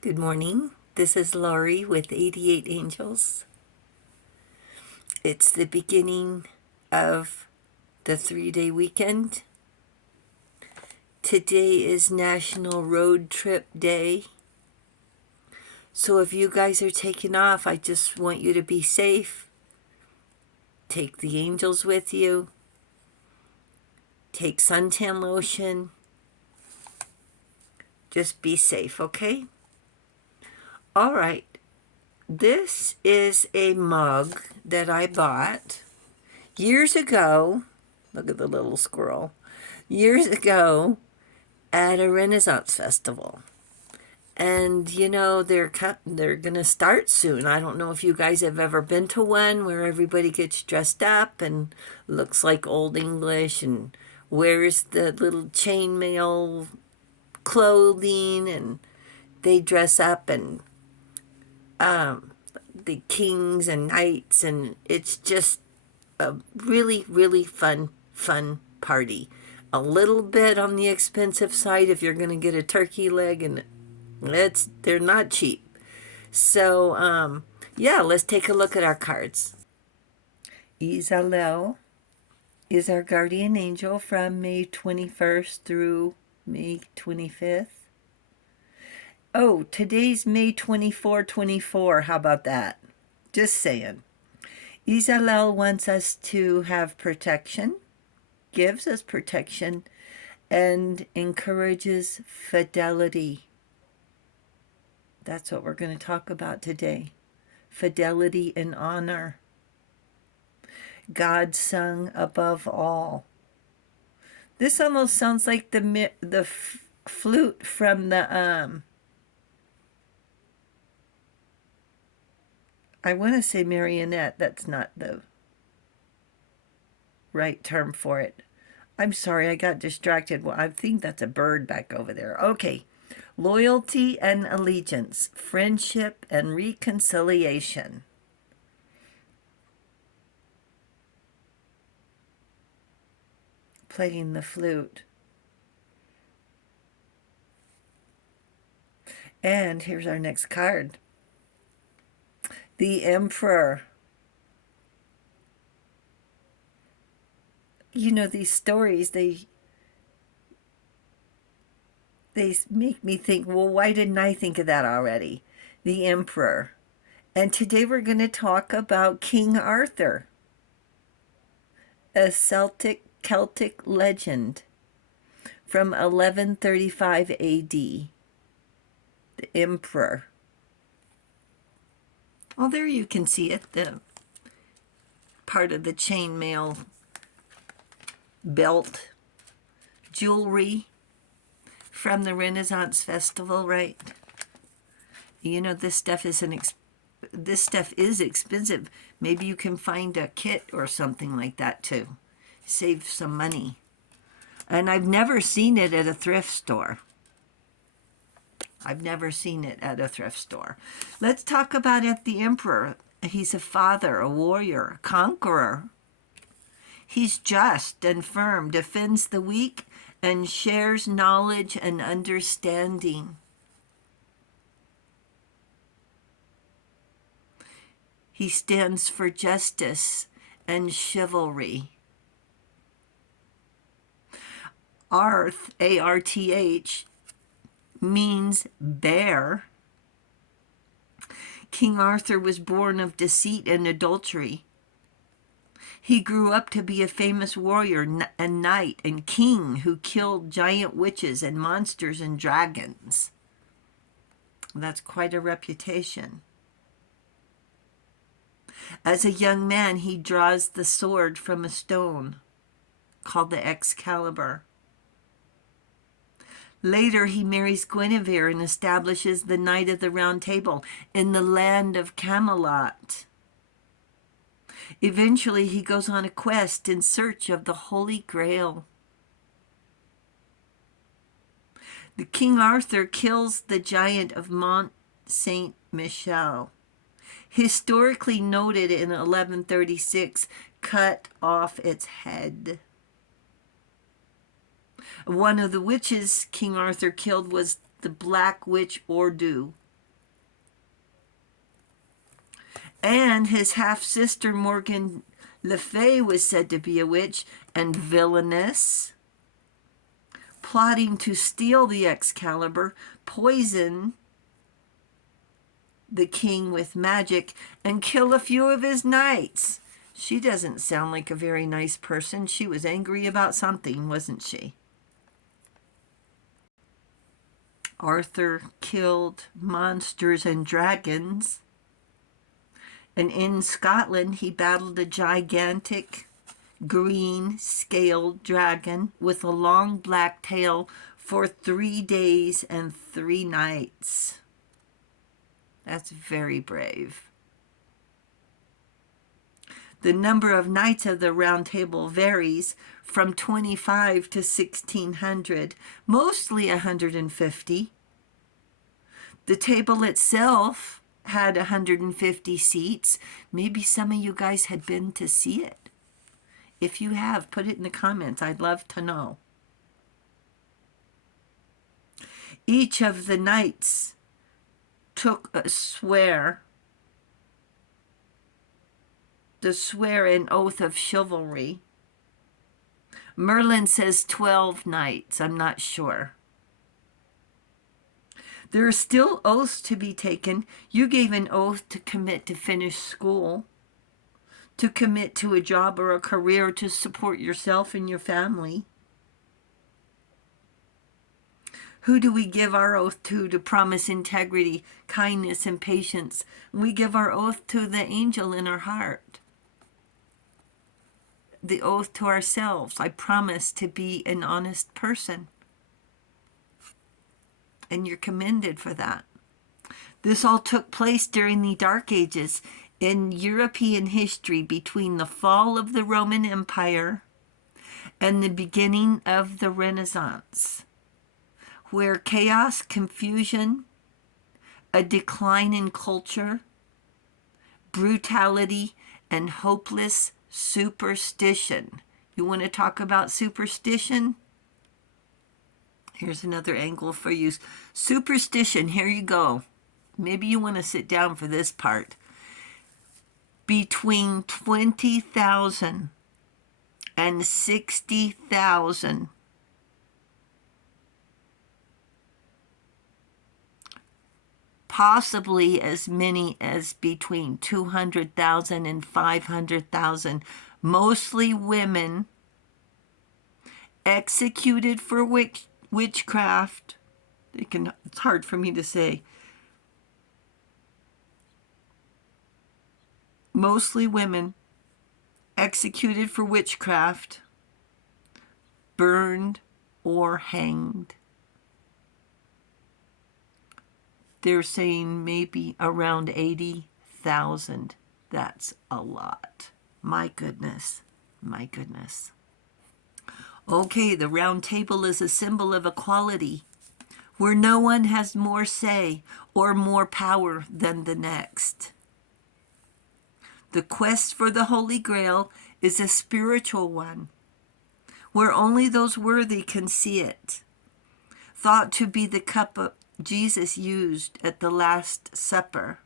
Good morning. This is Laurie with 88 Angels. It's the beginning of the 3-day weekend. Today is National Road Trip Day. So if you guys are taking off, I just want you to be safe. Take the angels with you. Take suntan lotion. Just be safe, okay? All right. This is a mug that I bought years ago. Look at the little squirrel. Years ago at a Renaissance festival. And they're going to start soon. I don't know if you guys have ever been to one where everybody gets dressed up and looks like Old English and wears the little chainmail clothing, and they dress up and the kings and knights, and it's just a really, really fun party. A little bit on the expensive side if you're going to get a turkey leg, and they're not cheap. So, yeah, let's take a look at our cards. Izalel is our guardian angel from May 21st through May 25th. Oh, today's May 24. How about that? Just saying. Izalel wants us to have protection, gives us protection, and encourages fidelity. That's what we're going to talk about today. Fidelity and honor. God sung above all. This almost sounds like the flute from the I want to say marionette. That's not the right term for it. I'm sorry, I got distracted. Well, I think that's a bird back over there. Okay. Loyalty and allegiance, friendship and reconciliation. Playing the flute. And here's our next card. The Emperor. You know, these stories, they make me think, well, why didn't I think of that already? The Emperor. And today we're going to talk about King Arthur, a Celtic legend from 1135 AD. The Emperor. Well, there you can see it, the part of the chainmail belt jewelry from the Renaissance Festival, right? You know, this stuff is expensive. Maybe you can find a kit or something like that to save some money. And I've never seen it at a thrift store. Let's talk about it. The Emperor. He's a father, a warrior, a conqueror. He's just and firm, defends the weak, and shares knowledge and understanding. He stands for justice and chivalry. Arth, A-R-T-H, means bear. King Arthur was born of deceit and adultery. He grew up to be a famous warrior and knight and king who killed giant witches and monsters and dragons. That's quite a reputation. As a young man, he draws the sword from a stone called the Excalibur. Later, he marries Guinevere and establishes the Knight of the Round Table in the land of Camelot. Eventually, he goes on a quest in search of the Holy Grail. The King Arthur kills the giant of Mont Saint Michel, historically noted in 1136, cut off its head. One of the witches King Arthur killed was the Black Witch Ordu, And his half-sister Morgan Le Fay was said to be a witch and villainous, plotting to steal the Excalibur, poison the king with magic, and kill a few of his knights. She doesn't sound like a very nice person. She was angry about something, wasn't she? Arthur killed monsters and dragons. And in Scotland, he battled a gigantic green scaled dragon with a long black tail for 3 days and 3 nights. That's very brave. The number of knights of the Round Table varies from 25 to 1600, mostly 150. The table itself had 150 seats. Maybe some of you guys had been to see it. If you have, put it in the comments. I'd love to know. Each of the knights took a swear, an oath of chivalry. Merlin says 12 knights. I'm not sure. There are still oaths to be taken. You gave an oath to commit to finish school, to commit to a job or a career, to support yourself and your family. Who do we give our oath to promise integrity, kindness, and patience? We give our oath to the angel in our heart. The oath to ourselves. I promise to be an honest person. And you're commended for that. This all took place during the Dark Ages in European history, between the fall of the Roman Empire and the beginning of the Renaissance, where chaos, confusion, a decline in culture, brutality, and hopeless superstition. You want to talk about superstition? Here's another angle for you. Superstition, here you go. Maybe you want to sit down for this part. Between 20,000 and 60,000 possibly as many as between 200,000 and 500,000, mostly women, executed for witchcraft. It's hard for me to say. Mostly women, executed for witchcraft, burned, or hanged. They're saying maybe around 80,000. That's a lot. My goodness. My goodness. Okay, the round table is a symbol of equality, where no one has more say or more power than the next. The quest for the Holy Grail is a spiritual one, where only those worthy can see it. Thought to be the cup Jesus used at the Last Supper.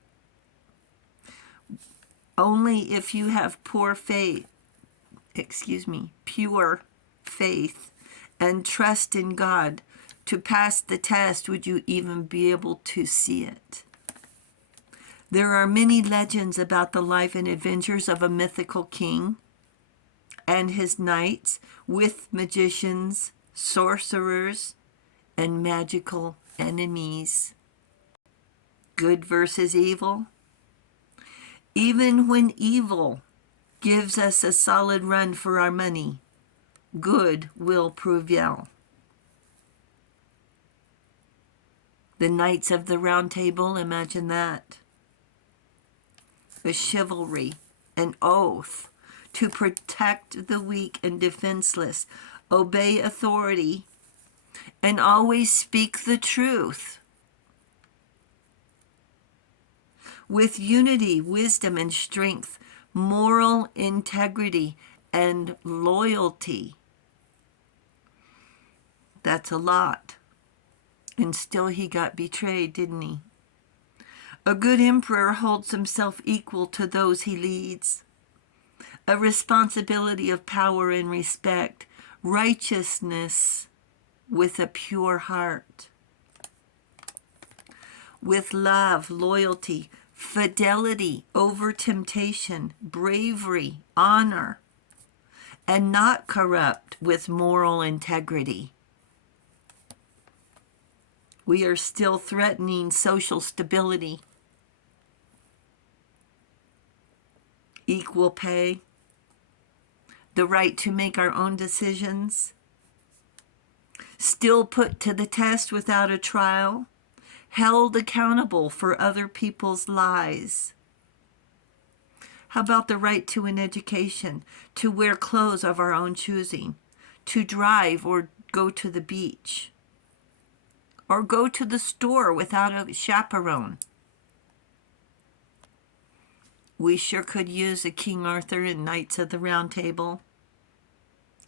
Only if you have pure faith and trust in God to pass the test would you even be able to see it. There are many legends about the life and adventures of a mythical king and his knights with magicians, sorcerers, and magical enemies. Good versus evil. Even when evil gives us a solid run for our money, good will prevail. The Knights of the Round Table, imagine that. The chivalry, an oath to protect the weak and defenseless, obey authority, and always speak the truth. With unity, wisdom, and strength, moral integrity, and loyalty. That's a lot. And still he got betrayed, didn't he? A good emperor holds himself equal to those he leads. A responsibility of power and respect, righteousness with a pure heart. With love, loyalty, fidelity over temptation, bravery, honor, and not corrupt with moral integrity. We are still threatening social stability, equal pay, the right to make our own decisions, still put to the test without a trial, held accountable for other people's lies. How about the right to an education, to wear clothes of our own choosing, to drive or go to the beach, or go to the store without a chaperone? We sure could use a King Arthur and Knights of the Round Table,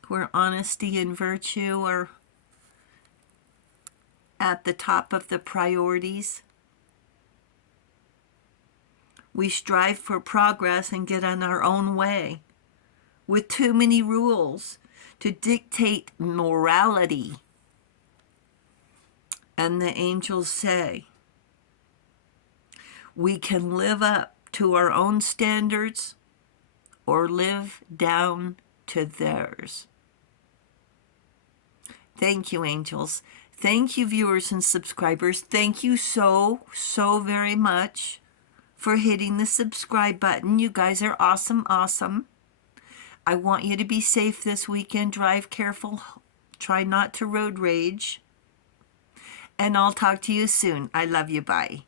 where honesty and virtue are at the top of the priorities. We strive for progress and get on our own way with too many rules to dictate morality. And the angels say, we can live up to our own standards or live down to theirs. Thank you, angels. Thank you, viewers and subscribers. Thank you so very much for hitting the subscribe button. You guys are awesome. I want you to be safe this weekend. Drive careful. Try not to road rage. And I'll talk to you soon. I love you. Bye.